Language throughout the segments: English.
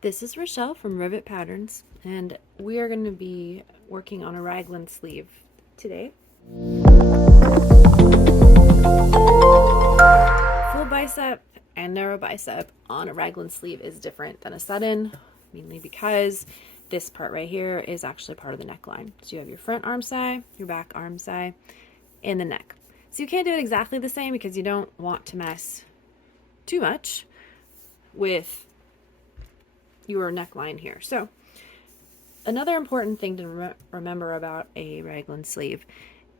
This is Rachelle from Rivet Patterns, and we are going to be working on a raglan sleeve today. Full bicep and narrow bicep on a raglan sleeve is different than a set-in, mainly because this part right here is actually part of the neckline. So you have your front arm side, your back arm side, and the neck. So you can't do it exactly the same because you don't want to mess too much with your neckline here. So another important thing to remember about a raglan sleeve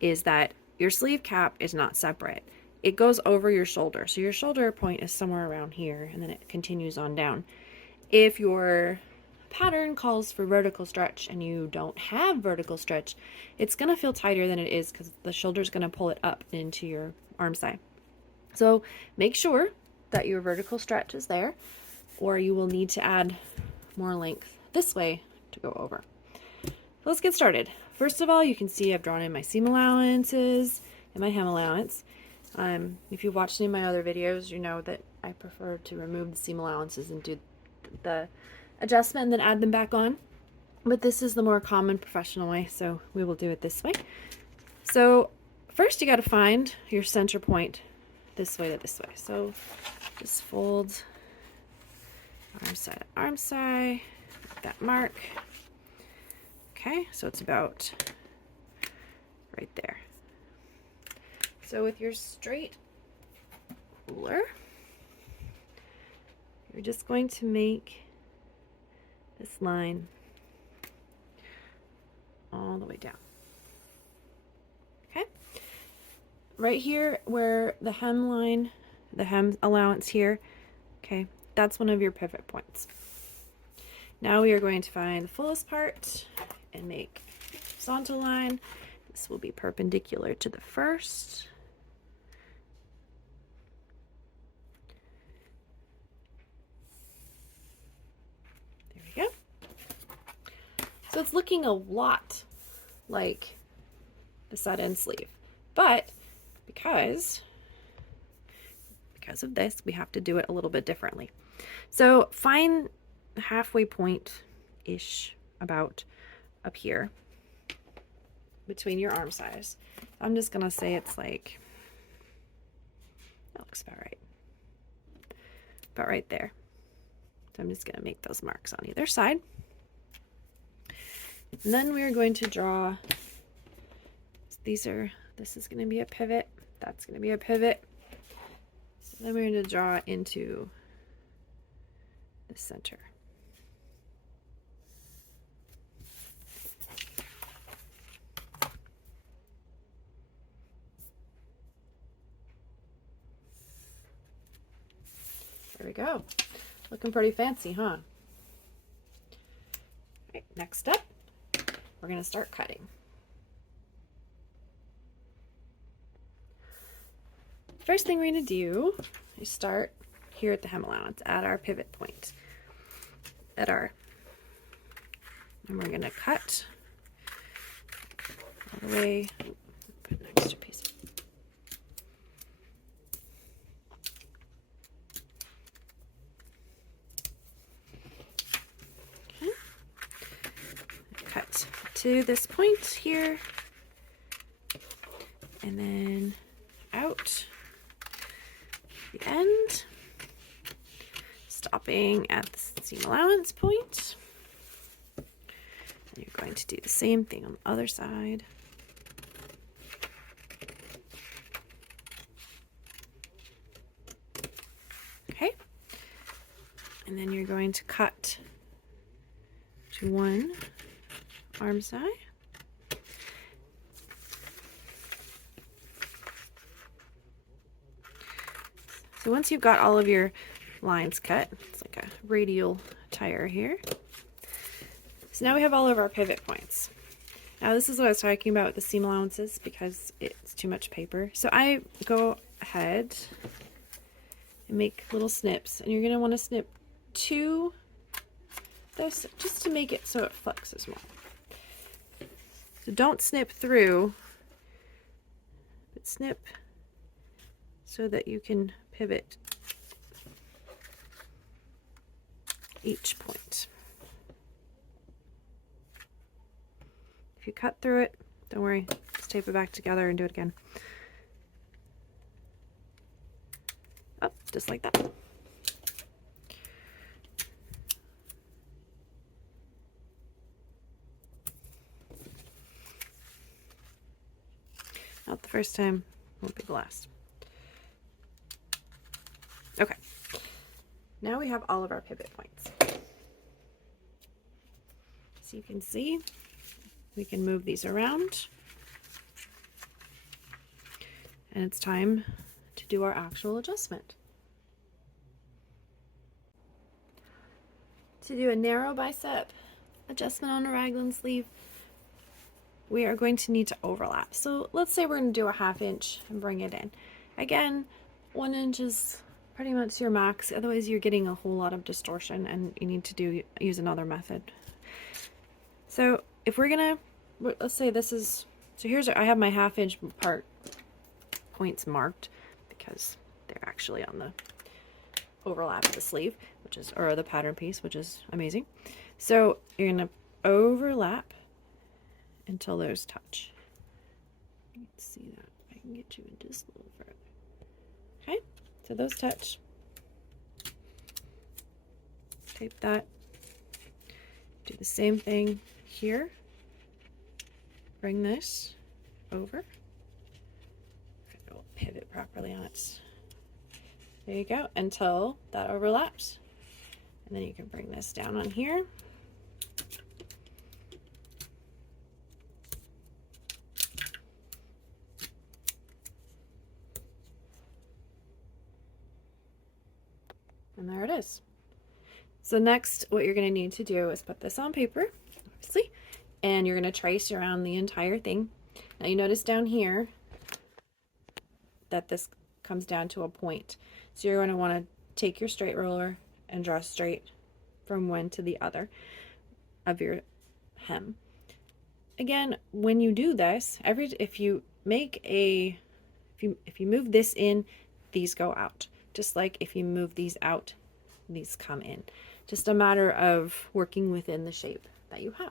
is that your sleeve cap is not separate. It goes over your shoulder. So your shoulder point is somewhere around here and then it continues on down. If your pattern calls for vertical stretch and you don't have vertical stretch, it's going to feel tighter than it is because the shoulder is going to pull it up into your arm side. So make sure that your vertical stretch is there, or you will need to add more length this way to go over. So let's get started. First of all, you can see I've drawn in my seam allowances and my hem allowance. If you've watched any of my other videos, you know that I prefer to remove the seam allowances and do the adjustment and then add them back on. But this is the more common professional way, so we will do it this way. So first you got to find your center point this way to this way. So just fold arm side, that mark. Okay, so it's about right there. So with your straight ruler, you're just going to make this line all the way down. Okay, right here where the hem line, the hem allowance here, okay, that's one of your pivot points. Now we are going to find the fullest part and make a horizontal line. This will be perpendicular to the first. There we go. So it's looking a lot like the set-in sleeve, but because of this, we have to do it a little bit differently. So find the halfway point-ish about up here between your arm size. I'm just gonna say it's like, that looks about right there. So I'm just gonna make those marks on either side. And then we're going to draw, this is gonna be a pivot, that's gonna be a pivot. So then we're going to draw into the center. There we go. Looking pretty fancy, huh? All right, next up, we're going to start cutting. First thing we're going to do is start here at the hem allowance at our pivot point. And we're going to cut all the way. Put an extra piece. Okay. Cut to this point here, and then out the end, stopping at the seam allowance point. And you're going to do the same thing on the other side. Okay, and then you're going to cut to one arm side. So once you've got all of your lines cut, it's like a radial tire here. So now we have all of our pivot points. Now this is what I was talking about with the seam allowances because it's too much paper. So I go ahead and make little snips, and you're going to want to snip to this just to make it so it flexes more. So don't snip through, but snip so that you can pivot each point. If you cut through it, don't worry, just tape it back together and do it again. Oh, just like that. Not the first time, won't be the last. Okay, now we have all of our pivot points. So you can see, we can move these around. And it's time to do our actual adjustment. To do a narrow bicep adjustment on a raglan sleeve, we are going to need to overlap. So let's say we're going to do a 1/2 inch and bring it in. Again, 1 inch is pretty much your max, otherwise you're getting a whole lot of distortion and you need to use another method. So if we're gonna, let's say this is, so here's, I have my 1/2 inch part points marked because they're actually on the overlap of the sleeve, which is, or the pattern piece, which is amazing. So you're gonna overlap until there's touch. You can see that. I can get you in just a little further. Okay, so those touch. Tape that. Do the same thing here. Bring this over. It will pivot properly on its. There you go, until that overlaps. And then you can bring this down on here. And there it is. So next, what you're going to need to do is put this on paper, obviously, and you're going to trace around the entire thing. Now you notice down here that this comes down to a point. So you're going to want to take your straight roller and draw straight from one to the other of your hem. Again, when you do this, if you move this in, these go out. Just like if you move these out, these come in. Just a matter of working within the shape that you have.